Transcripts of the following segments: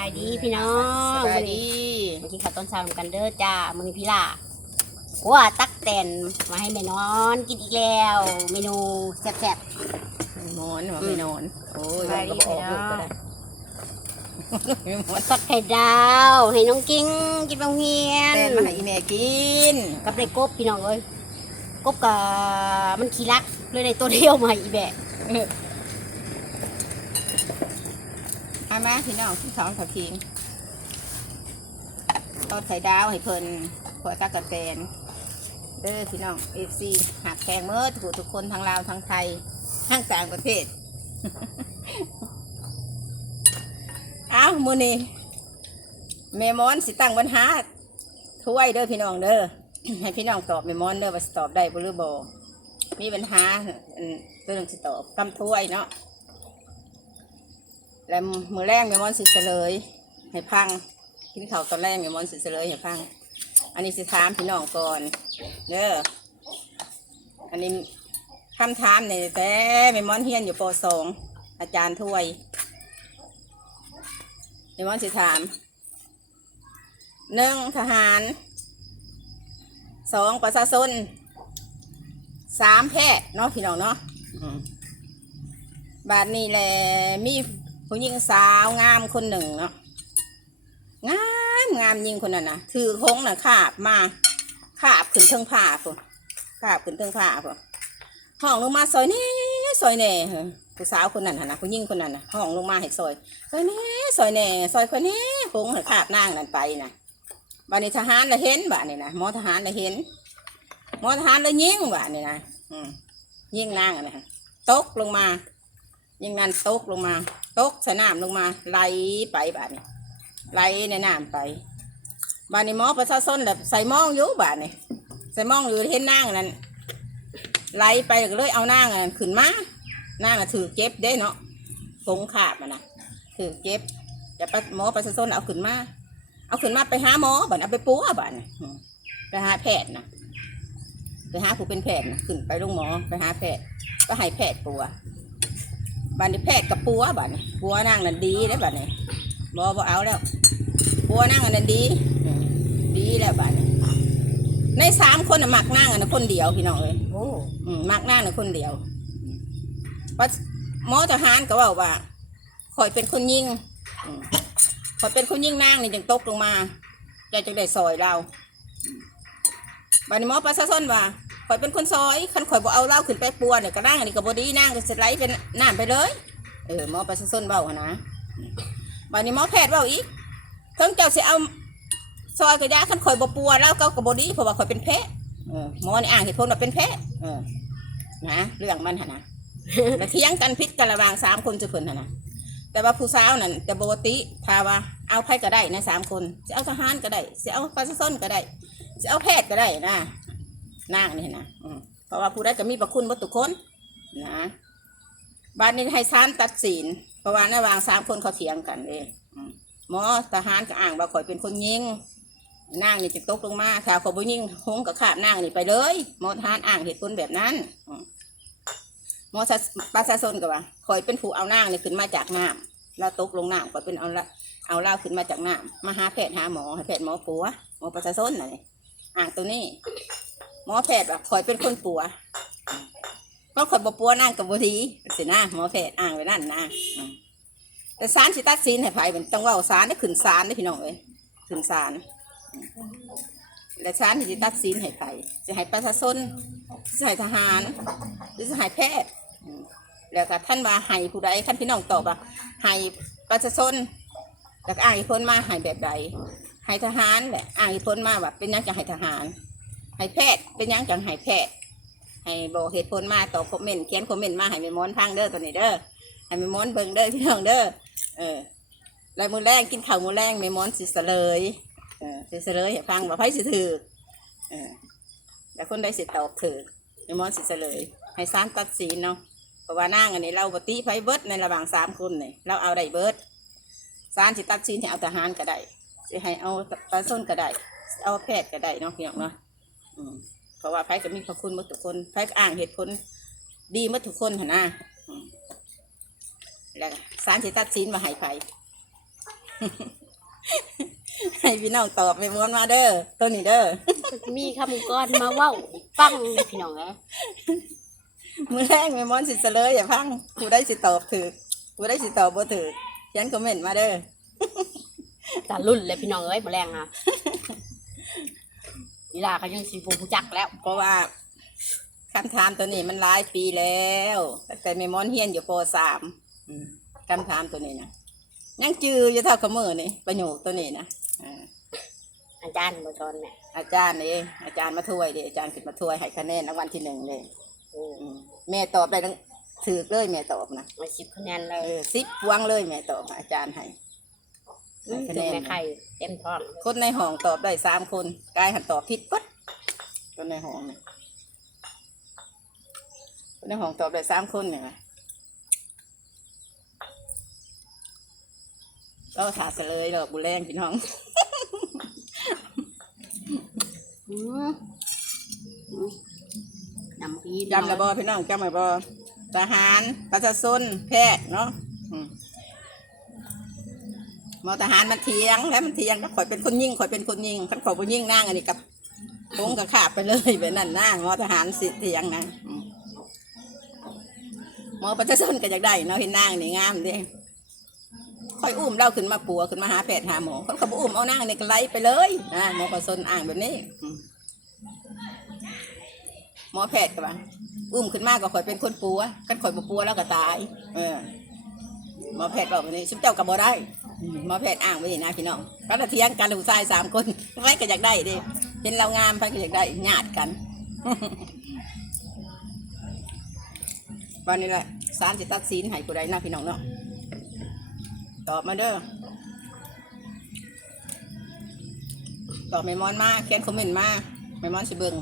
ายดีพี่น้องสบายดีเมื่อกี้ข้าวต้นเช้านำกันเด้อจ้ามือพี่ล่ะว่าตักแตนมาให้แม่นอนกินอีกแล้ว เมนูแซ่บนอนว่าไม่นอน โอ้ยสบายดีก็บอกลูกก็ได้ไม่หมดๆทอดไข่ดาวให้น้องกิ้งกินบางเฮียนแตนมาให้อีแม่กินกับได้กบพี่น้องเอ้ยกบกับมันขี้รักเลยได้ตัวเดียวมาให้อีแบะ เอา มาพี่น้องที่สองขอคิงทอดไข่ดาวให้เพิ่นขวตากระแตนเด้อพี่น้องเอฟซีหักแพงเมื่อทุกทุกคนทั้งลาวทั้งไทยทั้งต่างประเทศเอ้ามือนี้แม่มอนสิตั้งปัญหาถ้วยเด้อพี่น้องเด้อให้พี่น้องตอบแม่มอนเด้อว่าตอบได้บ่หรือบ่มีปัญหาอันเรื่องสิตอบคำถ้วยเนาะ แล้วมือแรกแม่มอนสิเฉลยให้พังกินข้าวตอนแรกแม่มอนสิเฉลยให้พัง อันนี้สิถามพี่น้องก่อนเด้ออันนี้คำถามเนี่ยแต่แม่มอนเฮียนอยู่ปสองอาจารย์ถ้วยเดี๋ยวมันสิถามหนึ่งทหารสองประชาชนสามแพทย์เนาะพี่น้องเนาะอืมบาทนี้แหละมี ผู้หญิงสาวงามคนหนึ่งเนาะงามงามยิงคนนั้นนะถือคงน่ะขาบมาขาบขึ้นเทิงผ้าพุ่นขาบขึ้นเทิงผ้าพุ่นห้องลงมาซอยนี้ซอยแน่ผู้สาวคนนั้นนะผู้หญิงคนนั้นนะห้องลงมาให้ซอยซอยแน่ซอยแน่ซอยคนนี้คงขาบนางนั่นไปนะบานนี้ทหารละเห็นบ้านนี่นะหมอทหารละเห็นหมอทหารละยิงบ้านนี่นะอืยิงนางอะนะตกลงมายิงนั่นตกลงมาตกใส่น้ำลงมาไหลไปบานนี้ไหลในน้ำไปบานนี้หมอประชาชนแบบใส่มองอยู่บานนี่ใส่มองอยู่เห็นนางนั่นไหลไปก็เลยเอานางนั่นขึ้นมานางน่ะถือเก็บได้เนาะคงขาบมันนะถือเก็บจะไปหมอประชาชนเอาขึ้นมาเอาขึ้นมาไปหาหมอบัดเอาไปปัวบัดน่ะอืมไปหาแพทย์นะไปหาผู้เป็นแพทย์นะขึ้นไปโรงหมอไปหาแพทย์ก็ให้แพทย์ปัว บัดนี้แพทย์กับปัวบัดนี้ปัวนั่งนั่นดีได้อบัดนี้หมอบอกเอาแล้วปัวนั่งอันนั้นดีอืมดีแล้วบัดนี้ในสามคนน่ะมักนั่งอันนั้นคนเดียวพี่น้องเอ้ยโอ้อืมมักหน้าหนึ่งคนเดียวว่าหมอทหารก็ว่าว่าข่อยเป็นคนยิงอืมข่อยเป็นคนยิงนางนี่จึงตกลงมาแกจึงได้ซอยเราอืมบัดนี้หมอประชาชนว่า ข่อยเป็นคนซอยคันข่อยบ่เอาเหล้าขึ้นไปปัวเนี่ยก็นั่งอันนี้ก็บ่ดีนั่งก็สไลด์เป็นน้ำไปเลย เออหมอประชาชนเบาหนะอืมบัดนี้หมอแพทย์เบาอีกเพิ่งเจ้าสิเอาซอยกระยาคันข่อยบ่ปัวเหล้าก็ก็บ่ดีเพราะว่าข่อยเป็นแพ้เออหมอนี่อ่างเหตุผลว่าเป็นแพ้เออนะเรื่องมันหนะแล้วเที่ยงกันพิษกันระหว่างสามคนจะเพิ่นหนนะแต่ว่าผู้สาวนั่นแต่ปกติพาว่าเอาไพ่ก็ได้นะสามคนจะเอาทหารก็ได้จะเอาประชาชนก็ได้จะเอาแพทย์ก็ได้นะ นางนี่นะเพราะว่าผู้ใดก็มีประคุณหมดทุคนนะบ้านนี้ให้ศาลตัดสินเพราะว่าในระหว่างสามคนเขาเถียงกันเองหมอทหารก็อ้างว่าข่อยเป็นคนยิงนางนี่จะตกลงมาถ้าเขาบ่ยิงหงกับขาบนางนี่ไปเลยหมอทหารอ้างเหตุผลแบบนั้นมหมอประชาชนก็ว่าคอยเป็นผู้เอานางนี่ขึ้นมาจากน้ำแล้วตกลงน้ำก็เป็นเอาละเอาเล่าขึ้นมาจากน้ำมาหาแพทย์หาหมอให้แพทย์หมอปัวหมอประชาชนน่ะนี่อ่างตัวนี้ หมอแพทย์ว่าคอยเป็นคนปัวเพราะคอยบ่ปัวนางกับบดีสินะหมอแพทย์อ่างไว้นั่นนะแต่ศาลสิตัดสินให้ไผเป็นต้องเว่าศาลได้ขึ้นศาลได้พี่น้องเอ้ยขึ้นศาลและศาลสิตัดสินให้ไผจะให้ประชาชนจะให้ทหาร หรือจะให้แพทย์แล้วก็ท่านว่าให้ผู้ใดท่านพี่น้องตอบว่าให้ประชาชนแล้วก็อ้างอีกคนมาให้แบบใดให้ทหารแหละอ้างอีกคนมาว่าเป็นหยังจังให้ทหาร ให้แพทย์เป็นยังจังให้แพทย์ให้บอกเหตุผลมาตอบคอมเมนต์เขียนคอมเมนต์มาให้แม่มอนพังเด้อตัวนี้เด้อให้แม่มอนเบิ่งเด้อพี่น้องเด้อเออแล้วมือแรงกินข้าวมือแรงแม่มอนสิเสลยเออสิเสลยให้ฟังว่าไผสิถือเออแล้วคนใดสิตอบถือแม่มอนสิเสลย ให้ศาลตัดสินเนาะเพราะว่านางอันนี้เราปฏิไฟเบิดในระหว่างสามคนเนี่ยเราเอาได้เบิดศาลสิตัดสินให้เอาทหารก็ได้สิให้เอาประชาชนก็ได้เอาแพทย์ก็ได้เนาะพี่น้องเนาะ เพราะว่าไฟก็มีพระคุณหมดทุกคนไฟก็อ้างเหตุผลดีหมดทุกคนหั่นนะอืมแล้วศาลสิตัดสินมาให้ไฟให้พี่น้องตอบไปม้วนมาเด้อตัวนี้เด้อมีคำก้อนมาเว้าฟังพี่น้องเอ้ยมือแรกแม่ม้อนสิเสลยอย่าพังกูได้สิตอบถือกูได้สิตอบบ่ถือเขียนคอมเมนต์มาเด้อตารุ่นเลยพี่น้องเอ้ยบ่แรงค่ะ นี่ล่ะเขายังสิบ่รู้จักแล้ว เพราะว่าคำถามตัวนี้มันหลายปีแล้วตั้งแต่แม่ม้อนเฮียนอยู่ปสามอืมคำถามตัวนี้นะยังจืออยู่เท่ากับมือนี่ประโยคตัวนี้นะอ่าอาจารย์บ่สอนแม่อาจารย์เองอาจารย์มาถ้วยเดิอาจารย์ขึ้นมาถ้วยให้คะแนนรางวัลที่หนึ่งเลยอืมอืมแม่ตอบได้ทั้งถือเลยแม่ตอบนะมา10คะแนนเลเอยอสิบวงเลยแม่ตอบอาจารย์ให้ อืมถึงแม่ไข่เต็มท้องคนในห้องตอบได้สามคนกายหันตอบผิดปั๊ดคนในห้องเนี่ยคนในห้องตอบได้สามคนเนี่ยนะก็ถาดเสลยดอกบุแรงพี่น้องอืมอืมนำพี่จำระบอพี่น้องจำระบอทหารประชาชนแพทย์เนาะอื มอทหารมันเถียงแล้วมันเถียงก็ข่อยเป็นคนยิงข่อยเป็นคนยิงขันข่อยบ่ยิ่งนั่งอันนี้กับตรงกับขาบไปเลยแบบนั้นนะหมอทหารสิเถียงนะมอประชาชนก็อยากได้เนาะเห็นนางนี่งามด้ค่อยอุ้มเราขึ้นมาปัวขึ้นมาหาแพทย์หาหมอคนเขาบ่อุ้มเอานางนี่ก็ไล่ไปเลยนะหมอประชาชนอ่างแบบนี้มหมอแพทย์ก็ว่าอุ้มขึ้นมาก็ข่อยเป็นคนปัวกันข่อยบ่ปัวแล้วก็ตาย เออหมอแพทย์บอกแบบนี้ชิมเจ้ากับบ่ได้ หมอแพทย์อ้างไว้นี่นะพี่น้องก็จะเถียงกันลูกชายสามคนใครก็อยากได้ดิเห็นเรางามใครก็อยากได้ญาติกันวันนี้แหละศาลจะตัดสินให้กูได้นะพี่น้องเนาะตอบมาเด้อตอบไม่มอนมาเขียนคอมเมนต์มาไม่มอนสิเบิง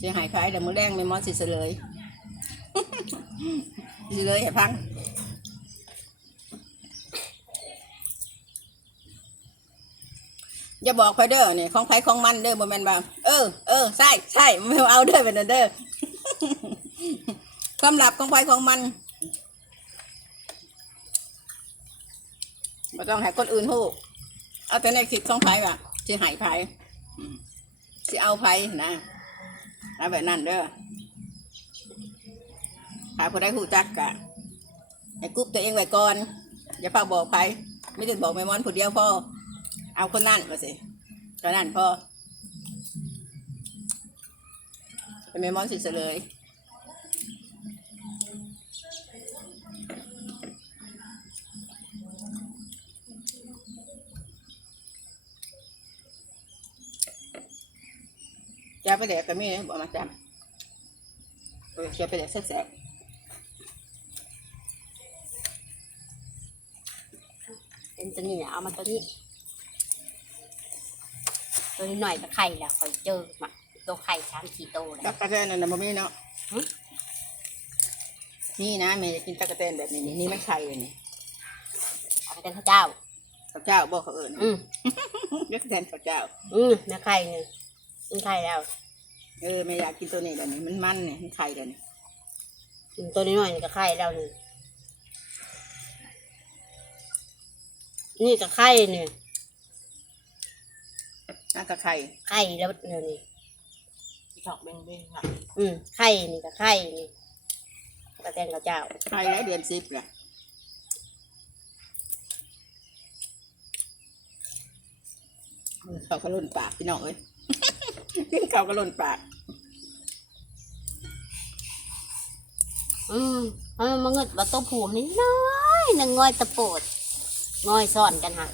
สิหายคล้ายเดี๋ยวมือแดงไม่มอนสิเสลยสิเลยให้พัง อย่าบอกคอยเด้อเนี่ยของใครของมันเด้อบ่แม่นบ่าเออเออใช่ใช่ไม่เอาเด้อเป็นเด้อความลับของใครของมันบ่ต้องให้คนอื่นฮู้เอาแต่ในคิดของไผว่ะสิใหายไผอืมสิเอาไผนะเอาแบบนั้นเด้อหาผู้ใดฮู้จักกะให้กรุ๊ปตัวเองไว้ก่อน อย่าพาบอกไผไม่ได้บอกแม่มอนผู้เดียวพอ เอาคนนั่นก็สิก็นั่นพอเป็นแม่มอนสิเสลยจะไปแดกก็มีบอกมาจำเออจะไปแดกแซ่บเป็นตัวนี้เอามาตัวนี้ ตัวนี้หน่อยก็ไข่แล้วคอยเจอมาตัวไข่สามสี่ตัวๆแล้ตัวกกะแตนนั่นนะบ่มีเนาะหึนี่นะแม่จะกินตักกะแตนแบบนี้นี่นี่มันไข่เลยนี่เอาไปเป็นข้าวเจ้าข้าวเจ้าบอกเขาเอิญอืมเรียกแทนข้าวเจ้า อืมนะไข่เนี่ยกินไข่แล้ว เออไม่อยากกินตัวนี้แบบนี้มันมันเนี่ยมันไข่เลยนี่อืมตัวนี้หน่อยนี่ก็ไข่แล้วนี่นี่ก็ไข่เนี่ย น่ากับไข่ไข่แล้วเนี่ยนี่ดอกเบ้งเบ้งๆอะอืมไข่นี่ก็ไข่นี่กระแตงข้าวเจ้าไข่แล้วเดือนสิบแหละเขากระล่นปากพี่น้องเอ้ยขึ้นเขากระล่นปาก อืมเอามาเงิดว่าตัวผูนี่น้อยหนึ่งงอยตะโปดงอยซ่อนกันฮะ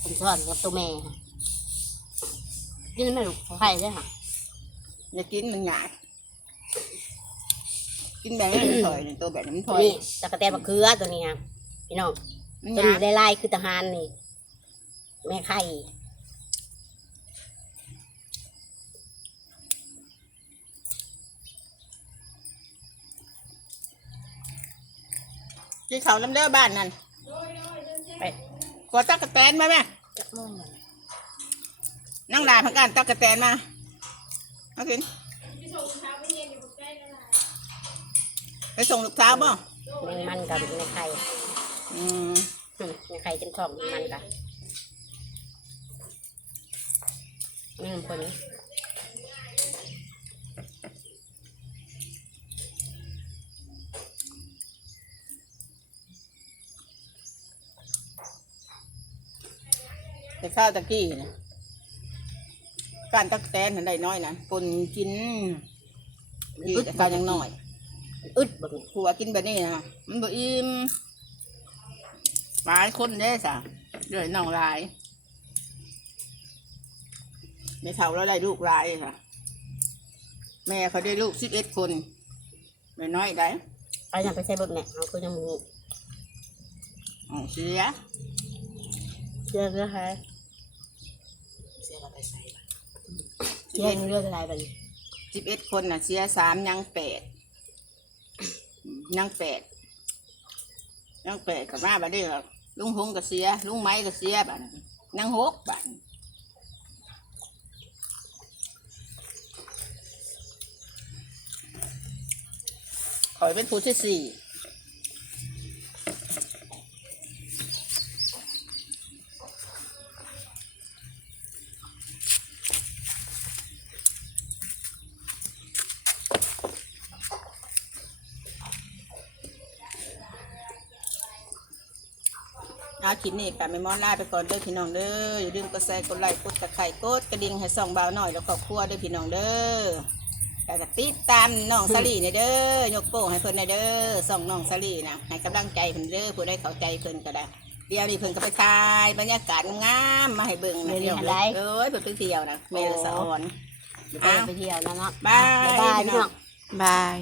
เป็นซ่อนกับตัวแม่ฮะ นี่ไม่รู้ไข่เลยค่ะอย่ากินมันหยาดกินแบบนี้มันถอยนี่ตัวแบบนี้มันถอยนี่ตะกะแตนมะเขือตัวนี้ครับพี่น้องมันตัวหนี้ยาดได้ลายคือทหารนี่ แม่ไข่ที่เขาน้ำเด้อบ้านนั่นไปกดตักกะแตนมาแม่จักโมงเลย นั่งลาพักการตักกะแตนมาเอากินไปส่งลูกสาวบ่แมงมันกับแม่ไข่อืมอืมมีใครเป็นช่องมันกันนี่มันคนนี้แต่ข้าวตะกี้นะ การตักแตนเห็นได้น้อยนะคนกินดีแต่ข้าวยังน้อย อึดแบบนี้ผัวกินแบบนี้นะมันบ่อิ่มหลายคนเด้สะเดือยน้องหลายในเท่าเราได้ลูกหลายค่ะ แม่เขาได้ลูกสิบเอ็ดคนไม่น้อยได้เอาอย่างไปใช้บทแม่เอาคือยังมืออ๋อเสียเชื่อเรื่องอะไร เสียอะไรใส่ละ เชื่อเรื่องอะไรแบบนี้สิบเอ็ดคนน่ะ เสียสามยังแปดยังแปดยังแปดกับมาบัดนี้ลุงหงก็เสีย ลุงไม้ก็เสียบัดนี้ยังหกบัดนี้ขอยเป็นผู้ที่สี่ นี้กันไม่มอนลาไปก่อนเด้อพี่น้องเด้ออย่าลืมกดแชร์กดไลค์กดตะไคร่กดกระดิ่งให้ส่องเบาหน่อยแล้วก็ครัวเด้อพี่น้องเด้อแต่ก็ติดตามน้องสลีเนี่ยเด้อยกโป้งให้เพิ่นในอยเด้อส่องน้องสลีนะให้กำลังใจเพิ่นเด้อผู้ได้เข้าใจเพิ่นก็ได้เดี๋ยวนี้เพิ่นก็ไปถ่ายบรรยากาศงามมาให้เบิ่งนะเดี๋ยวเลยเอ้ยเพิ่นไปเที่ยวนะเมลสะออน เดี๋ยวไปไปเที่ยวนะเนาะบายบ๊ายบายพี่น้อง บาย